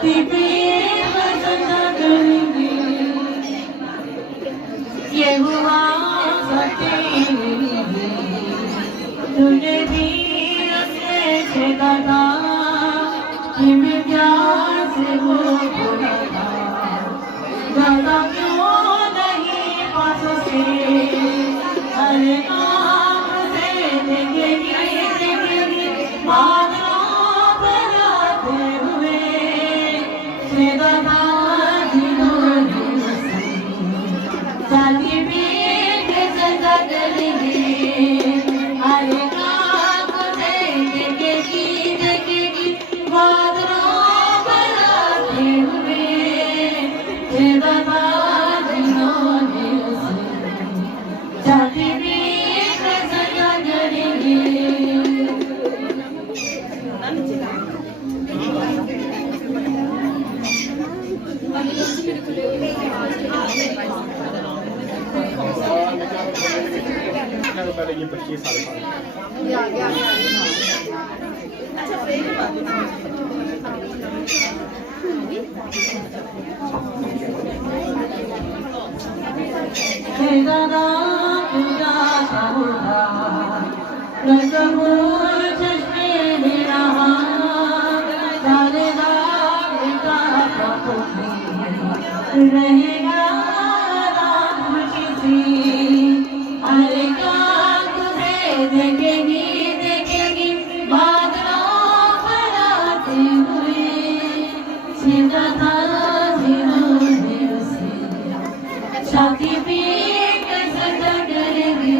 छाती पे सजा करेंगे ये हुआ सच्ची तुझे भी उसने छेदा था कि मैं प्यार से वो बोला था ज्यादा क्यों नहीं पास से अरे आँख से देखेगी बादलों पर आते हुए छेदा था जिन्होंने उसे छाती पे सजा करेंगे अरे आँख से देखेगी बादलों पर आते हुए छेदा था जिन्होंने उसे छाती पे सजा करेंगे पहले ये 25 साल दादा पूजा करूँगा रसगुल चश्मे में रहा सारे दाग का पपुसी रहेगा रात खुशी सी अरे कांख से देखेगी बादलों पर आते हुए सीधा था जिन्होंने उसे छाती पे सजा करेंगे